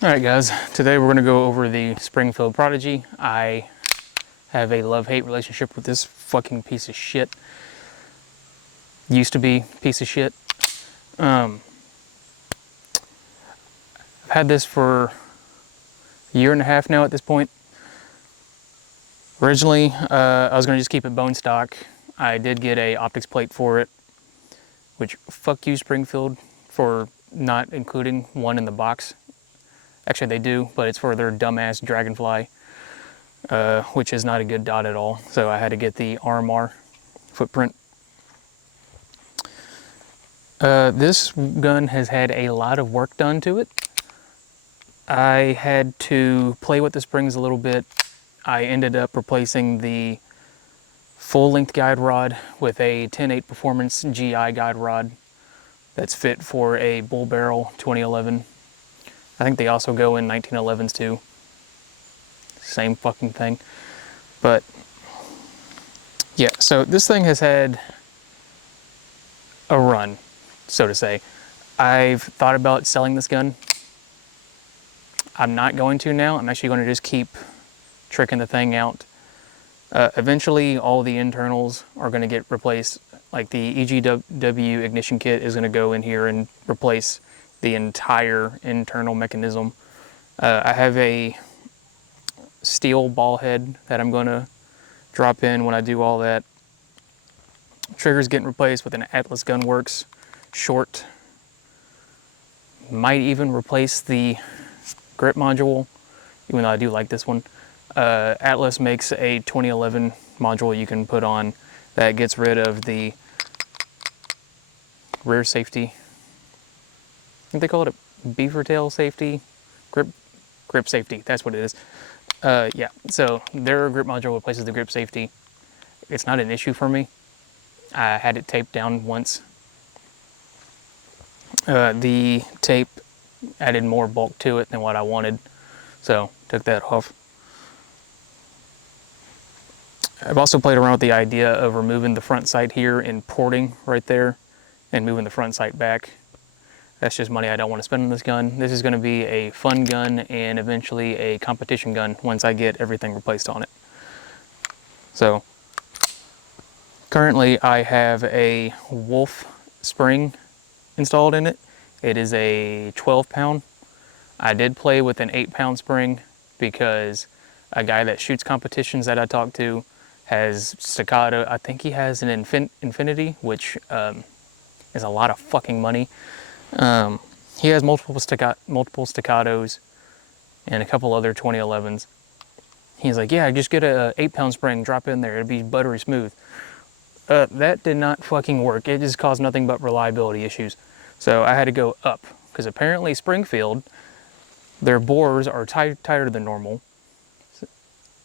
Alright guys, today we're going to go over the Springfield Prodigy. I have a love-hate relationship with this fucking piece of shit. Used to be piece of shit. I've had this for a year and a half now at this point. Originally, I was going to just keep it bone stock. I did get a optics plate for it, which fuck you Springfield for not including one in the box. Actually they do, but it's for their dumbass Dragonfly. Which is not a good dot at all. So I had to get the RMR footprint. This gun has had a lot of work done to it. I had to play with the springs a little bit. I ended up replacing the full-length guide rod with a 10.8 Performance GI guide rod that's fit for a bull barrel 2011. I think they also go in 1911s too. Same fucking thing. But yeah, so this thing has had a run, so to say. I've thought about selling this gun. I'm not going to now. I'm actually going to just keep tricking the thing out. Eventually, all the internals are going to get replaced. Like the EGW ignition kit is going to go in here and replace the entire internal mechanism. I have a steel ball head that I'm going to drop in when I do all that. Trigger's getting replaced with an Atlas Gunworks short. Might even replace the grip module, even though I do like this one. Atlas makes a 2011 module you can put on that gets rid of the rear safety. I think they call it a beaver tail safety, grip safety. That's what it is. Yeah, so their grip module replaces the grip safety. It's not an issue for me. I had it taped down once. The tape added more bulk to it than what I wanted, so took that off. I've also played around with the idea of removing the front sight here and porting right there and moving the front sight back. That's just money I don't want to spend on this gun. This is going to be a fun gun and eventually a competition gun once I get everything replaced on it. So currently I have a Wolf spring installed in it. It is a 12-pound. I did play with an 8-pound spring because a guy that shoots competitions that I talked to has staccato. I think he has an Infinity, which is a lot of fucking money. He has multiple staccatos and a couple other 2011s. He's like, yeah, just get a 8-pound spring, drop in there, it'll be buttery smooth. That did not fucking work. It just caused nothing but reliability issues. So I had to go up, because apparently Springfield, their bores are tighter than normal,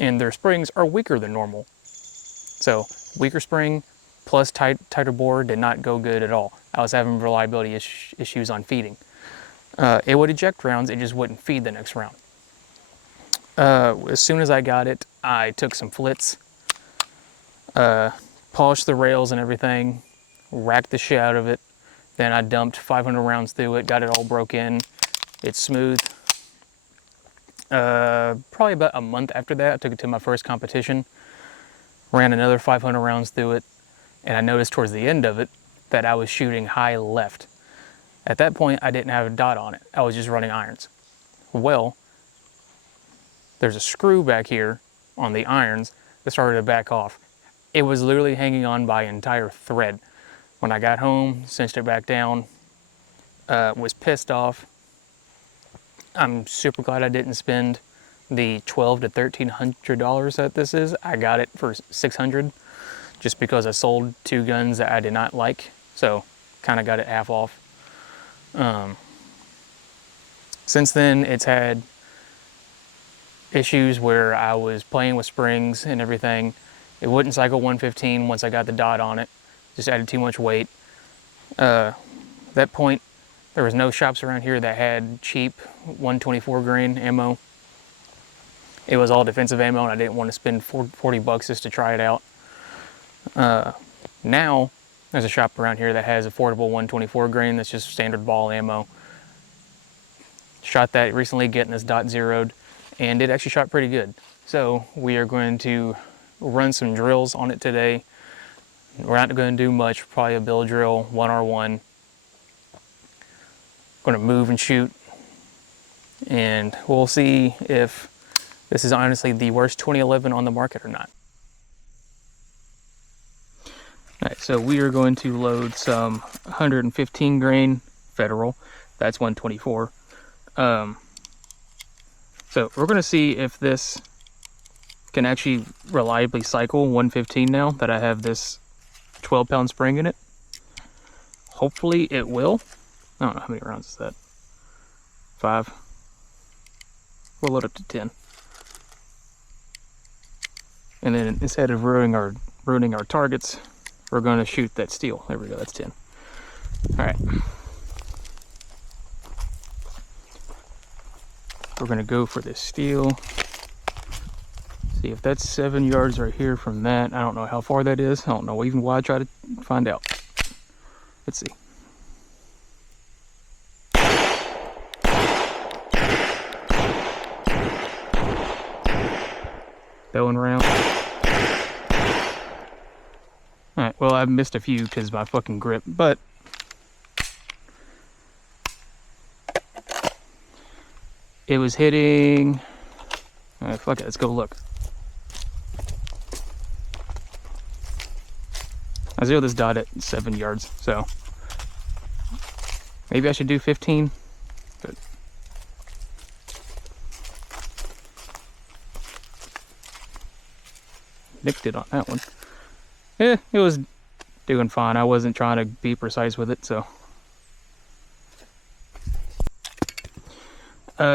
and their springs are weaker than normal. So weaker spring plus tighter bore did not go good at all. I was having reliability issues on feeding. It would eject rounds, it just wouldn't feed the next round. As soon as I got it, I took some flits, polished the rails and everything, racked the shit out of it. Then I dumped 500 rounds through it, got it all broke in. It's smooth. Probably about a month after that, I took it to my first competition, ran another 500 rounds through it, and I noticed towards the end of it that I was shooting high left. At that point, I didn't have a dot on it. I was just running irons. Well, there's a screw back here on the irons that started to back off. It was literally hanging on by an entire thread. When I got home, cinched it back down, was pissed off. I'm super glad I didn't spend the $1,200 to $1,300 that this is. I got it for $600 just because I sold two guns that I did not like. So kind of got it half off. Since then, it's had issues where I was playing with springs and everything. It wouldn't cycle 115 once I got the dot on it. Just added too much weight. At that point, there was no shops around here that had cheap 124 grain ammo. It was all defensive ammo, and I didn't want to spend 40 bucks just to try it out. Now, there's a shop around here that has affordable 124 grain that's just standard ball ammo. Shot that recently, getting this dot zeroed, and it actually shot pretty good. So we are going to run some drills on it today. We're not going to do much, probably a bill drill, 1R1. Going to move and shoot, and we'll see if this is honestly the worst 2011 on the market or not. All right, so we are going to load some 115 grain Federal. That's 124. So we're going to see if this can actually reliably cycle 115 now that I have this 12-pound spring in it. Hopefully it will. I don't know how many rounds is that. 5. We'll load up to 10. And then instead of ruining our targets, we're going to shoot that steel. There we go, that's 10. All right. We're going to go for this steel. See if that's 7 yards right here from that. I don't know how far that is. I don't know even why I try to find out. Let's see. Going around. Alright, well, I've missed a few because my fucking grip, but it was hitting. Alright, fuck it, let's go look. I zeroed this dot at 7 yards, so maybe I should do 15. But nicked it on that one. Yeah, it was doing fine. I wasn't trying to be precise with it, so.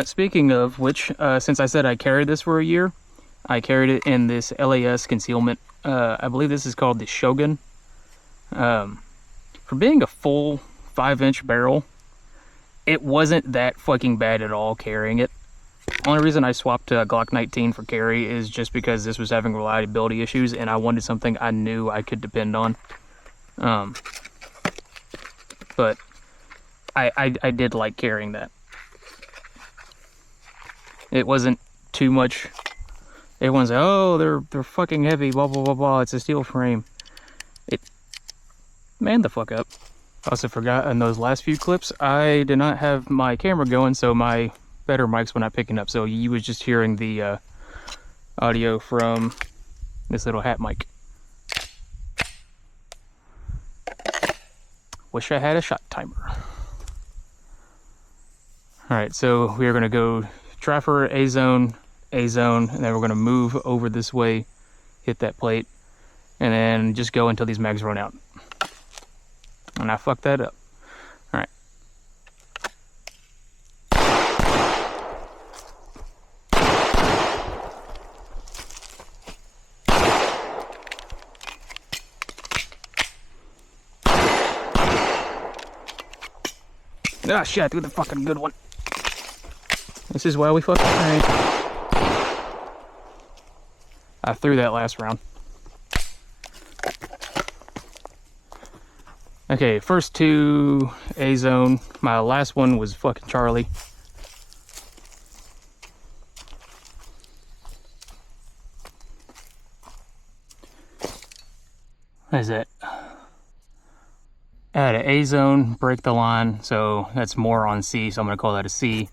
Speaking of which, since I said I carried this for a year, I carried it in this LAS concealment. I believe this is called the Shogun. For being a full 5-inch barrel, it wasn't that fucking bad at all carrying it. Only reason I swapped to a Glock 19 for carry is just because this was having reliability issues and I wanted something I knew I could depend on. But I did like carrying that. It wasn't too much. Everyone's like, oh, they're fucking heavy, blah blah blah blah. It's a steel frame. Man the fuck up. Also forgot in those last few clips, I did not have my camera going, so my better mics were not picking up. So you was just hearing the audio from this little hat mic. Wish I had a shot timer. Alright, so we are going to go try for A-zone, and then we're going to move over this way, hit that plate, and then just go until these mags run out. And I fucked that up. Alright. Ah, shit, I threw the fucking good one. This is why we fucking train. I threw that last round. Okay, first two A-zone. My last one was fucking Charlie. What is that? I had an A-zone, break the line, so that's more on C, so I'm going to call that a C.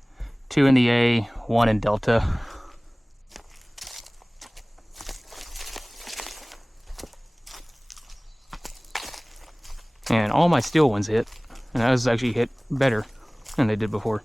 2 in the A, 1 in Delta. And all my steel ones hit, and those actually hit better than they did before.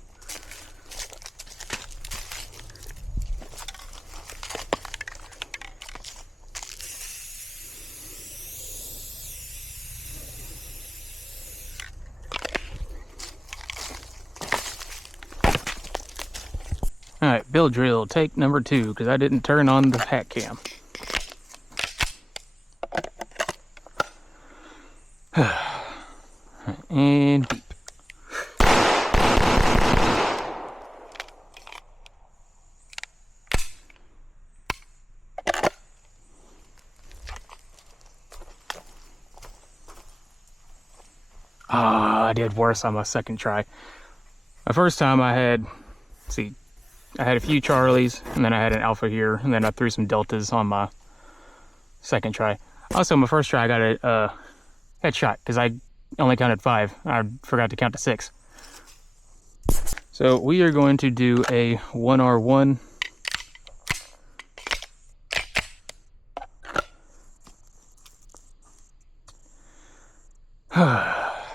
Alright, bill drill, take number 2, because I didn't turn on the hat cam. And beep. I did worse on my second try. My first time I had see, I had a few Charlies, and then I had an Alpha here, and then I threw some Deltas on my second try. Also, my first try I got a headshot because I only counted 5. I forgot to count to 6. So we are going to do a 1R1.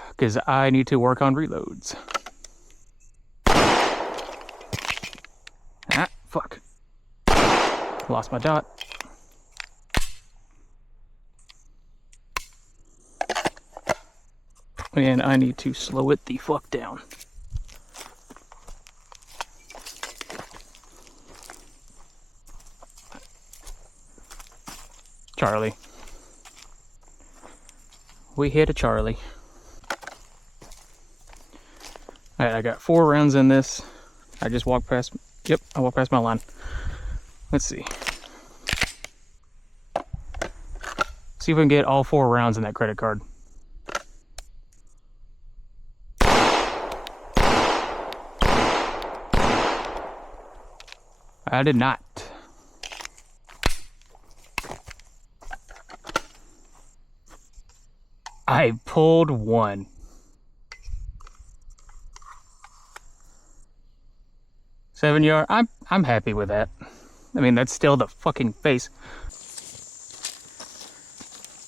Because I need to work on reloads. Ah, fuck. Lost my dot. And I need to slow it the fuck down. Charlie. We hit a Charlie. Alright, I got 4 rounds in this. I just walked past, yep, I walked past my line. Let's see. See if we can get all 4 rounds in that credit card. I did not. I pulled 1. $7 yard. I'm happy with that. I mean, that's still the fucking face.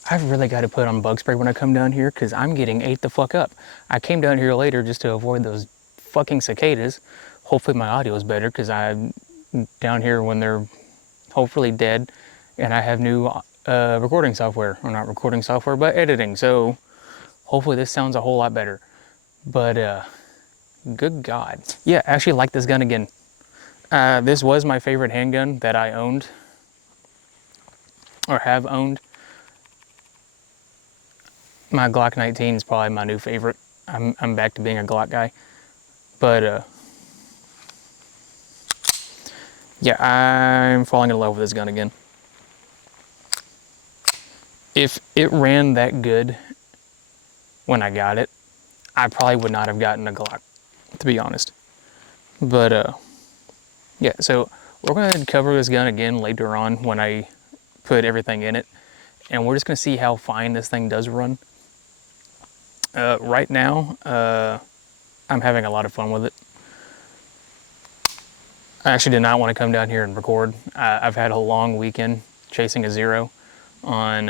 I've really got to put on bug spray when I come down here because I'm getting ate the fuck up. I came down here later just to avoid those fucking cicadas. Hopefully my audio is better because I'm down here when they're hopefully dead, and I have new recording software. Or not recording software, but editing. So hopefully this sounds a whole lot better. But good God. Yeah, I actually like this gun again. This was my favorite handgun that I owned, or have owned. My Glock 19 is probably my new favorite. I'm back to being a Glock guy. But yeah, I'm falling in love with this gun again. If it ran that good when I got it, I probably would not have gotten a Glock, to be honest. But yeah, so we're going to cover this gun again later on when I put everything in it. And we're just going to see how fine this thing does run. Right now, I'm having a lot of fun with it. I actually did not want to come down here and record. I've had a long weekend chasing a 0 on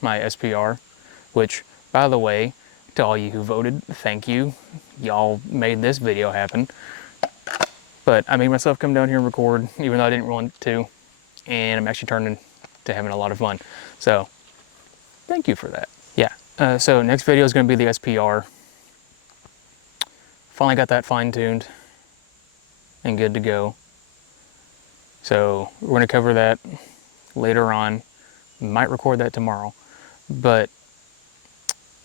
my SPR, which, by the way, to all you who voted, thank you. Y'all made this video happen. But I made myself come down here and record, even though I didn't want to, and I'm actually turning to having a lot of fun. So, thank you for that. Yeah, so next video is going to be the SPR. Finally got that fine-tuned and good to go. So we're going to cover that later on. Might record that tomorrow. But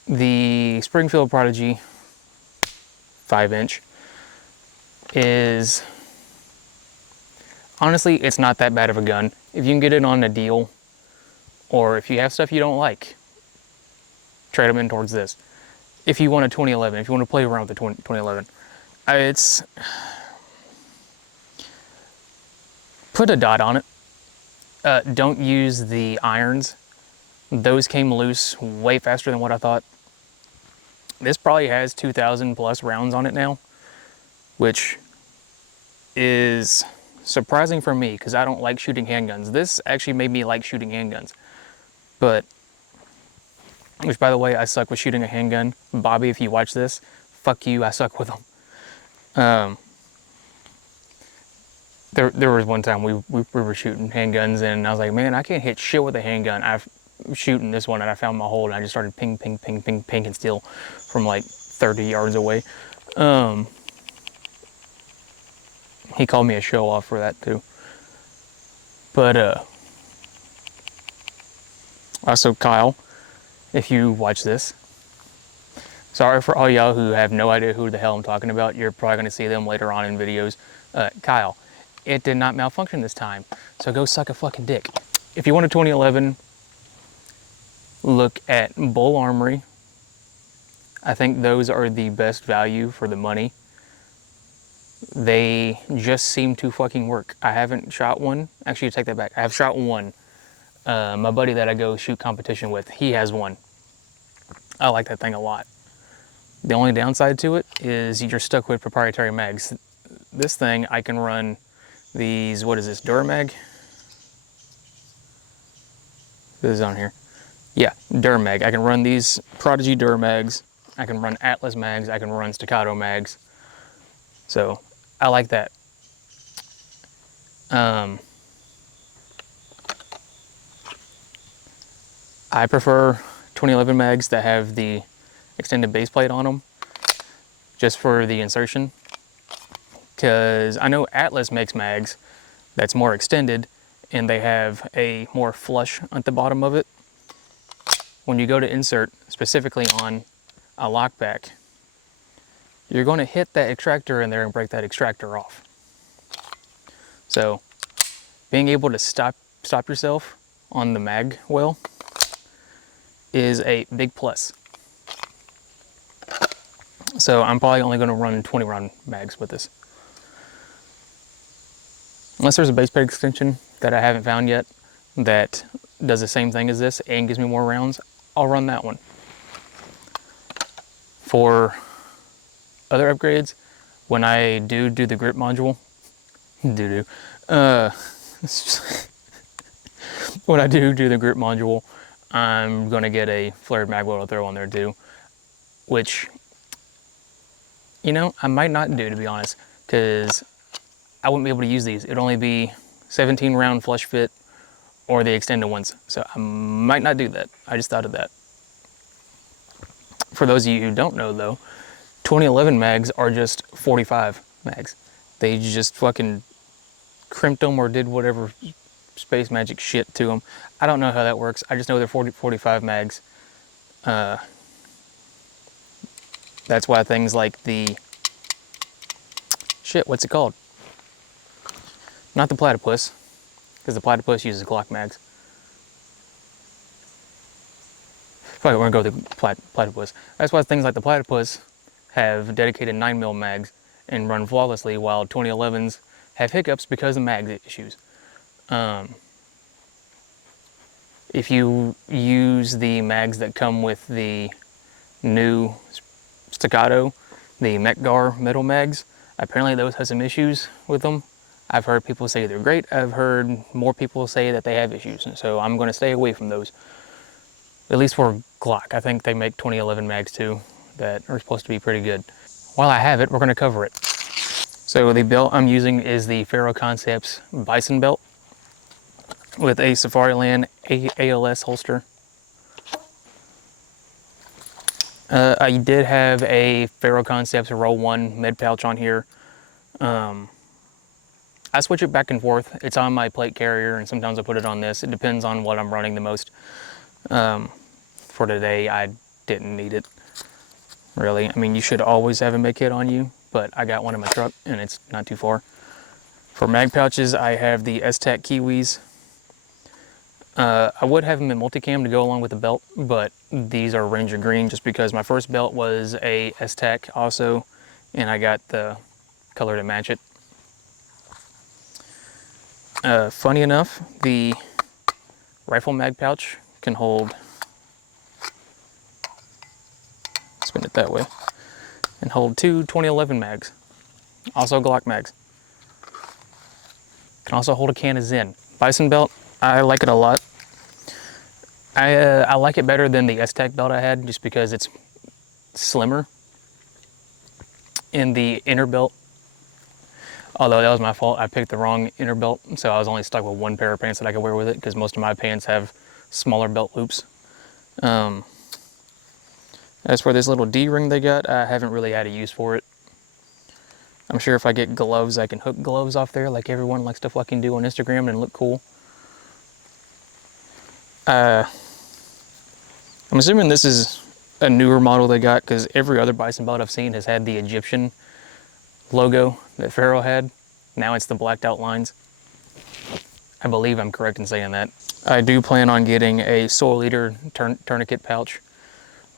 the Springfield Prodigy 5-inch is, honestly, it's not that bad of a gun. If you can get it on a deal, or if you have stuff you don't like, trade them in towards this. If you want a 2011, if you want to play around with the 2011, it's, put a dot on it. Don't use the irons. Those came loose way faster than what I thought. This probably has 2,000 plus rounds on it now, which is surprising for me because I don't like shooting handguns. This actually made me like shooting handguns. But, which by the way, I suck with shooting a handgun. Bobby, if you watch this, fuck you, I suck with them. There was one time we were shooting handguns and I was like, man, I can't hit shit with a handgun. I'm shooting this one and I found my hole and I just started ping, ping, ping, ping, ping and still from like 30 yards away. He called me a show off for that too. But also Kyle, if you watch this, sorry for all y'all who have no idea who the hell I'm talking about. You're probably going to see them later on in videos. Kyle, it did not malfunction this time, so go suck a fucking dick. If you want a 2011, look at Bull Armory. I think those are the best value for the money. They just seem to fucking work. I haven't shot one. Actually, take that back. I have shot one. My buddy that I go shoot competition with, he has one. I like that thing a lot. The only downside to it is you're stuck with proprietary mags. This thing, I can run these, what is this, Durmag? This is on here. Yeah, Durmag. I can run these Prodigy Durmags. I can run Atlas mags. I can run Staccato mags. So I like that. I prefer 2011 mags that have the extended base plate on them, just for the insertion. Because I know Atlas makes mags that's more extended, and they have a more flush at the bottom of it. When you go to insert, specifically on a lockback, you're going to hit that extractor in there and break that extractor off. So being able to stop yourself on the mag well is a big plus. So I'm probably only going to run 20 round mags with this. Unless there's a base plate extension that I haven't found yet that does the same thing as this and gives me more rounds, I'll run that one. For other upgrades, when I do the grip module, when I do the grip module, I'm gonna get a flared mag well to throw on there too, which, you know, I might not do, to be honest, because I wouldn't be able to use these. It'd only be 17 round flush fit or the extended ones. So I might not do that. I just thought of that. For those of you who don't know though, 2011 mags are just 45 mags. They just fucking crimped them or did whatever space magic shit to them. I don't know how that works. I just know they're 45 mags. That's why things like the shit, what's it called? Not the platypus, because the platypus uses Glock mags. Fuck it, we're gonna go with the platypus. That's why things like the platypus have dedicated 9mm mags and run flawlessly, while 2011s have hiccups because of mag issues. If you use the mags that come with the new Staccato, the Mechgar metal mags, apparently those have some issues with them. I've heard people say they're great. I've heard more people say that they have issues. So I'm going to stay away from those. At least for Glock. I think they make 2011 mags too that are supposed to be pretty good. While I have it, we're going to cover it. So the belt I'm using is the Faro Concepts Bison belt with a Safariland ALS holster. I did have a Faro Concepts Roll 1 med pouch on here. I switch it back and forth. It's on my plate carrier, and sometimes I put it on this. It depends on what I'm running the most. For today, I didn't need it, really. I mean, you should always have a med kit on you, but I got one in my truck, and it's not too far. For mag pouches, I have the S-Tac Kiwis. I would have them in multicam to go along with the belt, but these are Ranger Green just because my first belt was a S-Tac also, and I got the color to match it. Funny enough, the rifle mag pouch can hold, spin it that way, and hold two 2011 mags, also Glock mags. Can also hold a can of Zen. Bison belt, I like it a lot. I like it better than the S-Tac belt I had just because it's slimmer in the inner belt. Although that was my fault, I picked the wrong inner belt, so I was only stuck with one pair of pants that I could wear with it because most of my pants have smaller belt loops. As for this little D-ring they got, I haven't really had a use for it. I'm sure if I get gloves, I can hook gloves off there like everyone likes to fucking do on Instagram and look cool. I'm assuming this is a newer model they got because every other bison belt I've seen has had the Egyptian logo that Faro had. Now it's the blacked out lines. I believe I'm correct in saying that. I do plan on getting a Soil Eater tourniquet pouch,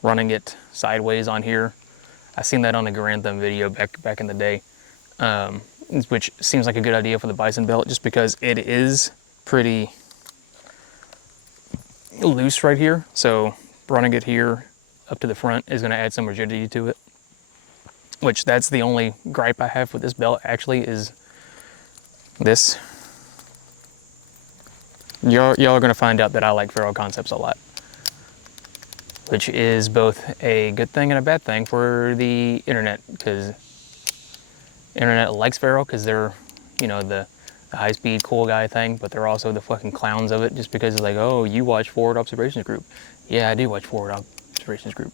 running it sideways on here. I seen that on the Garantham video back in the day. which seems like a good idea for the bison belt just because it is pretty loose right here. So running it here up to the front is going to add some rigidity to it, which that's the only gripe I have with this belt actually is this. Y'all are going to find out that I like ferrule concepts a lot, which is both a good thing and a bad thing for the internet, because internet likes ferrule because they're, you know, the high-speed cool guy thing, but they're also the fucking clowns of it just because it's like, oh, you watch Forward Observations Group. Yeah, I do watch Forward Observations Group.